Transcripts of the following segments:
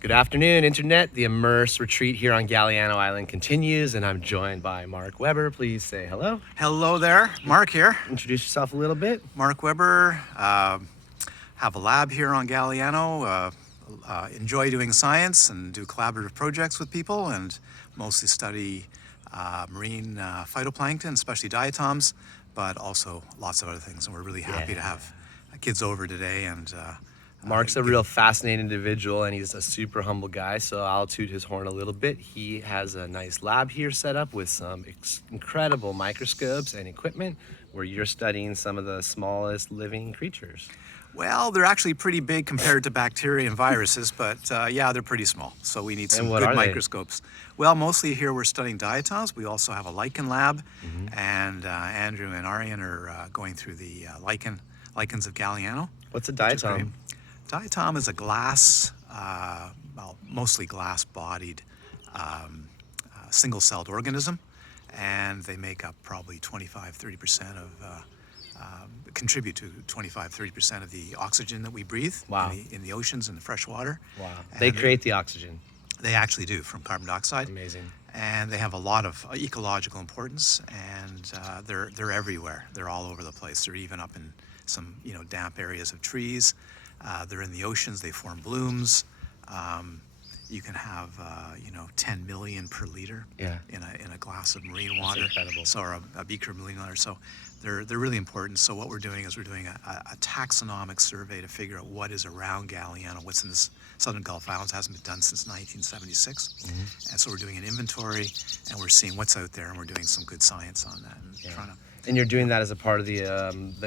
Good afternoon, Internet. The IMERSS Retreat here on Galliano Island continues, and I'm joined by Mark Weber. Please say hello. Hello there, Mark here. Introduce yourself a little bit. Mark Weber, have a lab here on Galliano, enjoy doing science and do collaborative projects with people, and mostly study marine phytoplankton, especially diatoms, but also lots of other things. And we're really happy to have kids over today. And Mark's a real fascinating individual, and he's a super humble guy, so I'll toot his horn a little bit. He has a nice lab here set up with some incredible microscopes and equipment where you're studying some of the smallest living creatures. well, they're actually pretty big compared to bacteria and viruses, but yeah, they're pretty small. So we need some good microscopes. Well, mostly here we're studying diatoms. We also have a lichen lab, and Andrew and Aryan are going through the lichens of Galliano. What's a diatom? Diatom is a glass, mostly glass-bodied, single-celled organism, and they make up probably 25-30% of, contribute to 25-30% of the oxygen that we breathe in the oceans and the fresh water. Wow. They create the oxygen. They actually do, from carbon dioxide. Amazing. And they have a lot of ecological importance, and they're everywhere. They're all over the place. They're even up in some damp areas of trees. They're in the oceans. They form blooms. You can have 10 million per liter in a glass of marine water. That's incredible. So, or a beaker of marine water. So they're really important. So what we're doing is we're doing a taxonomic survey to figure out what is around Galliano, what's in the Southern Gulf Islands. Hasn't been done since 1976. And so we're doing an inventory, and we're seeing what's out there, and we're doing some good science on that, and trying to. And you're doing that as a part of the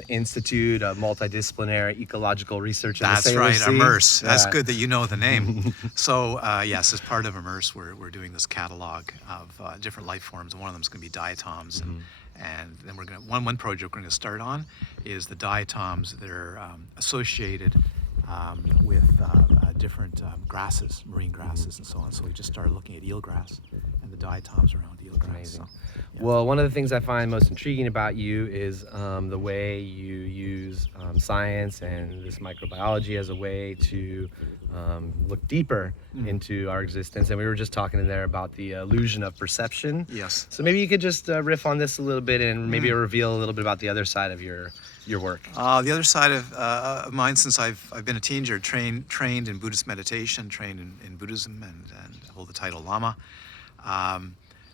Institute of Multidisciplinary Ecological Research in the That's Sailor right, Sea. IMERSS. That's good that you know the name. So yes, as part of IMERSS, we're doing this catalog of different life forms, and one of them is going to be diatoms. And then we're going to one project we're going to start on is the diatoms that are associated with different grasses, marine grasses, and so on. So we just started looking at eelgrass and the diatoms around eelgrass. Amazing. So, yeah. Well, one of the things I find most intriguing about you is the way you use science and this microbiology as a way to look deeper into our existence. And we were just talking in there about the illusion of perception. Yes. So maybe you could just riff on this a little bit and maybe reveal a little bit about the other side of your work. The other side of mine, since I've been a teenager, trained in Buddhist meditation, trained in Buddhism, and hold the title Lama.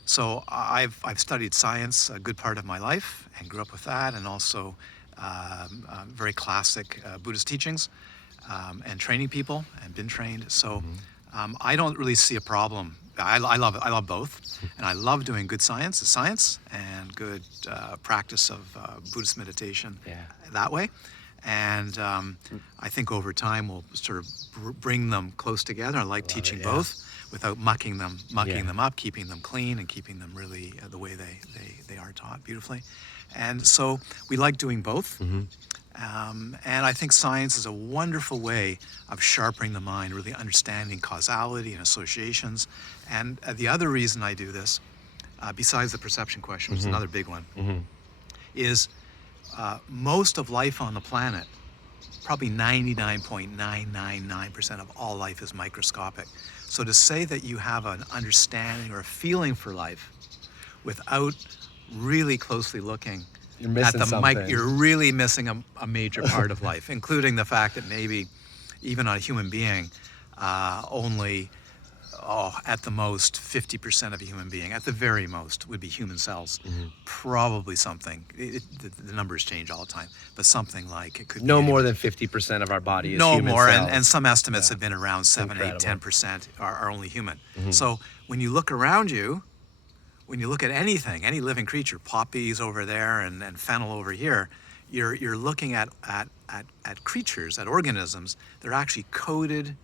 So I've studied science a good part of my life and grew up with that, and also very classic Buddhist teachings, and training people and been trained. So I don't really see a problem. I love both, and I love doing good science, and good practice of Buddhist meditation that way. And I think over time we'll sort of bring them close together. I like teaching both without mucking them up, keeping them clean, and keeping them really the way they are taught beautifully. And so we like doing both. And I think science is a wonderful way of sharpening the mind, really understanding causality and associations. And the other reason I do this, besides the perception question, which is another big one, is most of life on the planet, probably 99.999% of all life is microscopic. So to say that you have an understanding or a feeling for life without really closely looking You're missing at the something. you're really missing a major part of life, including the fact that maybe even on a human being, only at the most 50% of a human being, at the very most, would be human cells. Probably something. The numbers change all the time, but something like it could No be more than 50% of our body is no human more, cells. and some estimates have been around 7, 8, 10% are only human. So when you look around you, when you look at anything, any living creature, poppies over there and fennel over here, you're looking at creatures, at organisms. They're actually coded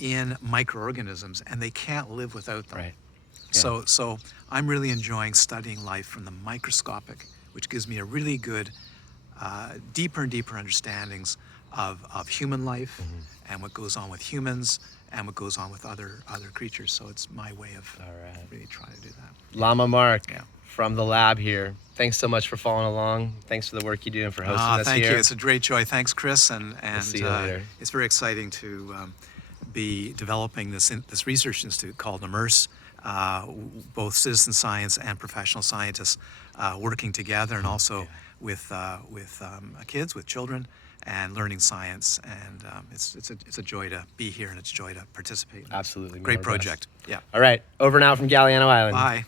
in microorganisms, and they can't live without them. Right. So I'm really enjoying studying life from the microscopic, which gives me a really good, deeper and deeper understandings of human life and what goes on with humans and what goes on with other creatures. So it's my way of really trying to do that. Lama Mark from the lab here. Thanks so much for following along. Thanks for the work you do and for hosting us Thank here. you. It's a great joy. Thanks, Chris. And We'll see you later. it's very exciting to be developing this research institute called IMERSS, both citizen science and professional scientists working together, and also with kids, with children, and learning science. And it's a joy to be here, and it's a joy to participate. Absolutely. Great project. Yeah. All right. Over now from Galliano Island. Bye.